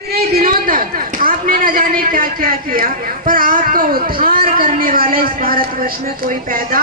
इतने दिनों तक आपने न जाने क्या क्या किया, पर आपका उद्धार करने वाला इस भारतवर्ष में कोई पैदा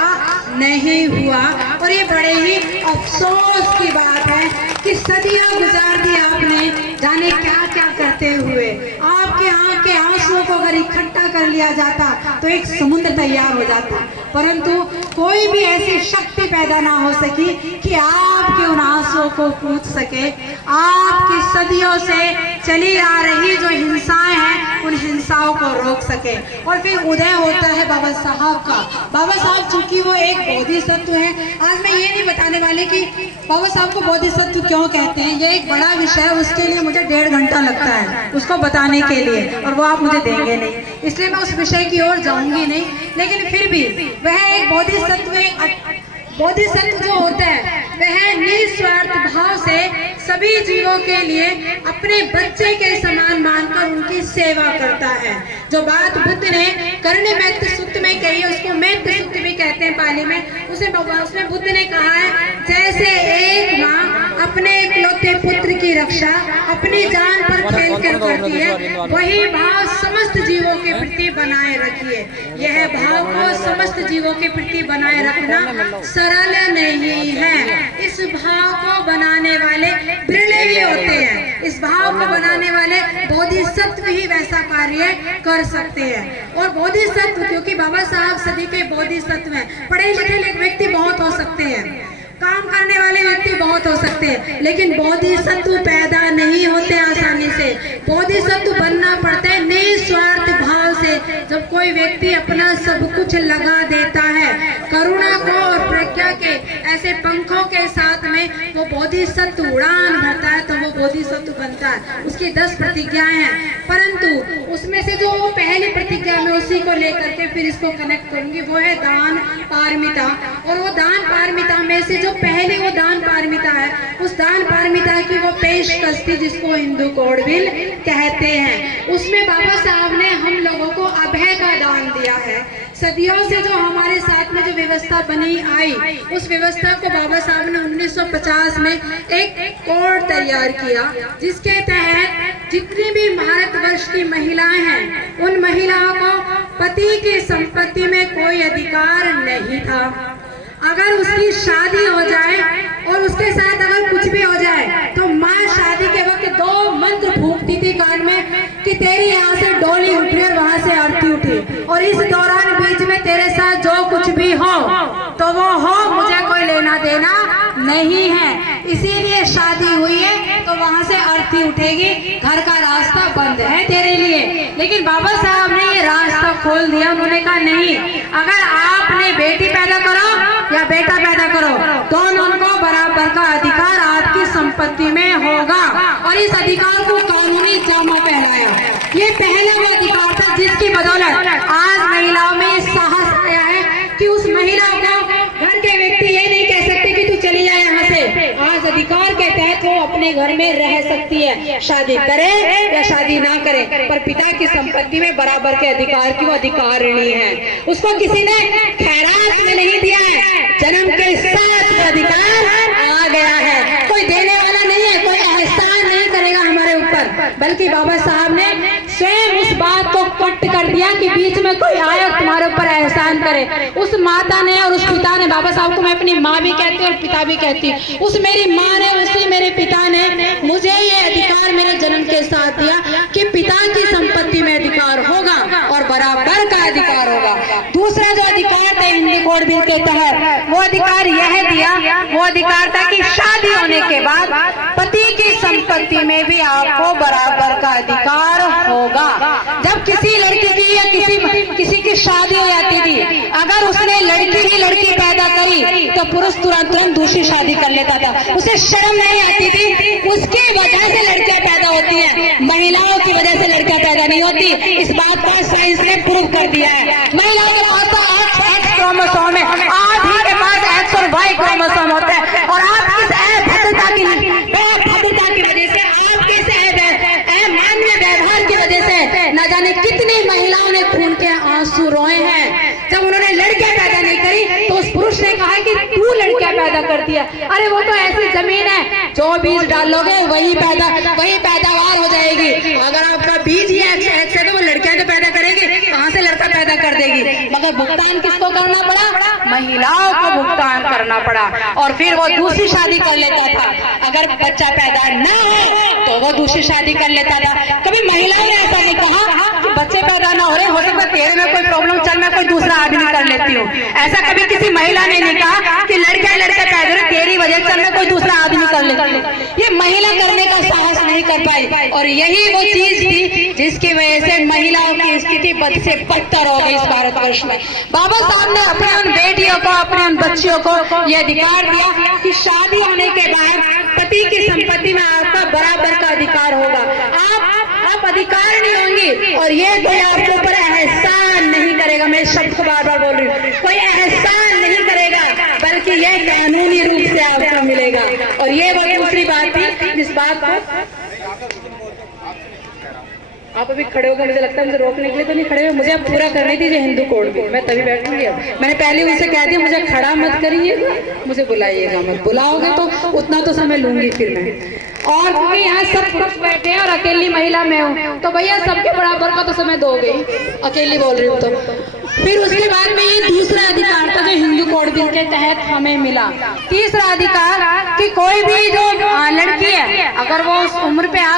नहीं हुआ। और ये बड़े ही अफसोस की बात है कि सदियां गुजार दी आपने जाने क्या क्या करते हुए। आपके आंख के आंसुओं को अगर इकट्ठा कर लिया जाता तो एक समुद्र तैयार हो जाता, परंतु कोई भी ऐसी शक्ति पैदा ना हो सकी कि आपके उन आंसुओं को पूछ सके। आपकी सदियों से चली आ रही जो हिंसाएं हैं उन हिंसाओं को रोक सके। और फिर उदय होता है बाबा साहब का। बाबा साहब चूंकि वो एक बोधिसत्व है, आज मैं ये नहीं बताने वाली कि बाबा साहब को बोधिसत्व क्यों कहते हैं, ये एक बड़ा विषय है, उसके लिए मुझे 1.5 घंटा लगता है उसको बताने के लिए, और वो आप मुझे देंगे नहीं, इसलिए मैं उस विषय की ओर जाऊंगी नहीं। लेकिन फिर भी वह एक बोधिसत्व जो होता है वह निस्वार्थ भाव से सभी जीवों के लिए अपने बच्चे के समान मानकर उनकी सेवा करता है। जो बात बुद्ध ने करने मैत्र सूत्र में कही है, उसको मैत्र सूत्र भी कहते हैं पाली में। उसमें बुद्ध ने कहा है, जैसे एक माँ अपने इकलौते पुत्र की रक्षा अपनी जान पर खेल कर करती है, वही भाव समस्त जीवों के प्रति बनाए रखिए। यह भाव को समस्त जीवों के प्रति बनाए रखना सरल नहीं है। इस भाव को बनाने वाले बिरले ही होते हैं। इस भाव को बनाने वाले बोधिसत्व ही वैसा कार्य कर सकते हैं। और बोधिसत्व, क्योंकि बाबा साहब सदी के बोधिसत्व हैं। पढ़े लिखे व्यक्ति बहुत हो सकते हैं, काम करने वाले व्यक्ति बहुत हो सकते हैं, लेकिन बोधिसत्व पैदा नहीं होते आसानी से। बोधिसत्व बनना पड़ता है निस्वार्थ भाव से। जब कोई व्यक्ति अपना सब कुछ लगा देता है करुणा को और प्रज्ञा के ऐसे पंखों के साथ में, वो बोधिसत्व उड़ान भरता है, तो वो बोधिसत्व बनता है। उसकी 10 प्रतिज्ञाएं हैं, परंतु उसमें से जो पहली प्रतिज्ञा में उसी को लेकर के फिर इसको कनेक्ट करूंगी, वो है दान पारमिता। और वो दान पारमिता में से जो पहली वो दान पारमिता है, उस दान पारमिता की वो पेशकश थी जिसको हिंदू कोड बिल कहते हैं। उसमें बाबा साहब ने हम लोगों को अभय का दान दिया है। सदियों से जो हमारे साथ में जो व्यवस्था बनी आई, उस व्यवस्था को बाबा साहब ने 1950 में एक कोड तैयार किया, जिसके तहत जितनी भी भारतवर्ष की महिलाएं हैं उन महिलाओं को पति की संपत्ति में कोई अधिकार नहीं था। अगर उसकी शादी हो जाए और उसके साथ अगर कुछ भी हो जाए तो माँ शादी के वक्त 2 मंत्र फूंकती थी कान में कि तेरी यहाँ से डोली उठी और वहां से आरती उठी, और इस दौरान बीच में तेरे साथ जो कुछ भी हो तो वो हो, मुझे कोई लेना देना नहीं है। इसीलिए शादी हुई है तो वहां से आरती उठेगी, घर का रास्ता बंद है तेरे लिए। लेकिन बाबा साहब ने ये रास्ता खोल दिया। उन्होंने कहा नहीं, अगर आपने बेटी पैदा करो या बेटा पैदा करो, दोनों को बराबर का अधिकार आपकी संपत्ति में होगा। और इस अधिकार को कानूनी जामा पहनाया। ये पहला वो अधिकार था जिसकी बदौलत आज महिलाओं में साहस आया है कि उस महिला को घर के व्यक्ति ये नहीं कह सकते कि तू चली जाए यहाँ से। आज अधिकार के तहत वो अपने घर में रह सकती है, शादी करे या शादी ना करे, पर पिता की संपत्ति में बराबर के अधिकार की वो अधिकारिणी है। उसको किसी ने खैरात में नहीं दिया है, जन्म के साथ अधिकार आ गया है। कोई देने वाला नहीं है, कोई एहसान नहीं करेगा हमारे ऊपर, बल्कि बाबा साहब ने स्वयं उस बात को कट कर दिया कि बीच में कोई आए और तुम्हारे ऊपर एहसान करे। उस माता ने और उस पिता ने, बाबा साहब को मैं अपनी माँ भी कहती और पिता भी कहती, उस मेरी माँ ने, उसी मेरे पिता ने मुझे ये अधिकार मेरे जन्म के साथ दिया कि पिता की संपत्ति में अधिकार होगा और बराबर का अधिकार होगा। दूसरा जो अधिकार था हिंदी कोड बिल के तहत, वो अधिकार यह दिया, वो अधिकार था कि शादी होने के बाद पति की संपत्ति में भी आपको बराबर का अधिकार होगा। जब किसी लड़की की या किसी की शादी हो जाती थी, अगर उसने लड़की ही लड़की पैदा करी तो पुरुष तुरंत दूसरी शादी कर लेता था। उसे शर्म नहीं आती थी। उसकी वजह से लड़कियां पैदा होती हैं, महिलाओं की वजह से लड़कियां पैदा नहीं होती। इस बात को साइंस ने प्रूव कर दिया है। महिलाओं के पास तो X क्रोमोसोम है, आदमी के पास X और Y क्रोमोसोम होता है। और आप इस अभद्रता की वजह से, आपके इस मानवीय व्यवहार की वजह से न जाने कितनी महिलाओं ने खून के आंसू रोए हैं। जब उन्होंने लड़कियां पैदा नहीं करी तो उस पुरुष ने कहा कि तू लड़कियां पैदा कर दिया। अरे वो तो ऐसी जमीन है, जो बीज डालोगे वही पैदावार हो जाएगी। अगर आपका बीज ही एक्स है तो वो लड़कियां तो पैदा करेंगे, कहाँ से लड़का पैदा कर देगी। मगर भुगतान किसको करना पड़ा? महिलाओं को भुगतान करना पड़ा। और फिर वो दूसरी शादी कर लेता था। अगर बच्चा पैदा न हो तो वो दूसरी शादी कर लेता था। कभी महिला ने ऐसा नहीं कहा कि बच्चे पैदा ना हो रहे, हो सकता है तेरे में कोई प्रॉब्लम, चल मैं कोई दूसरा आदमी कर लेती हूँ। ऐसा कभी किसी महिला ने नहीं कहा कि लड़का पैदा हो रहे तेरी वजह से, चल मैं कोई दूसरा आदमी कर लेती हूँ। ये महिला करने का साहस नहीं कर पाई। और यही वो चीज थी जिसकी वजह से महिलाओं की स्थिति बद से बदतर हो गई इस भारतवर्ष में। बाबा साहब ने अपने उन बेटियों को, अपने उन बच्चियों को यह अधिकार दिया कि शादी होने के बाद पति की संपत्ति में आपका बराबर का अधिकार होगा। आप अधिकार नहीं होंगी और ये कोई आपके ऊपर एहसान नहीं करेगा। मैं इस शब्द को बार बार बोल रही हूँ, कोई एहसान नहीं करेगा, बल्कि यह कानूनी रूप से आपको मिलेगा। और ये वो दूसरी बात थी जिस बात को आप अभी खड़े होकर, मुझे लगता है मुझे रोकने के लिए तो नहीं खड़े हुए, मुझे अब पूरा करनी थी जो हिंदू कोड भी, मैं तभी बैठूंगी। अब मैंने पहले उनसे कह दिया मुझे खड़ा मत करिएगा, मुझे बुलाइएगा मत, बुलाओगे तो उतना तो समय लूंगी फिर मैं। और क्योंकि यहाँ सब पुरुष बैठे हैं और अकेली महिला मैं हूँ, तो भैया सबके बराबर का तो समय दोगे, अकेली बोल रही हूँ तो। फिर उसके बाद में ये दूसरा अधिकार था जो हिंदू कोड बिल के तहत हमें मिला। तीसरा अधिकार कि कोई भी जो लड़की है अगर वो उस उम्र पे आ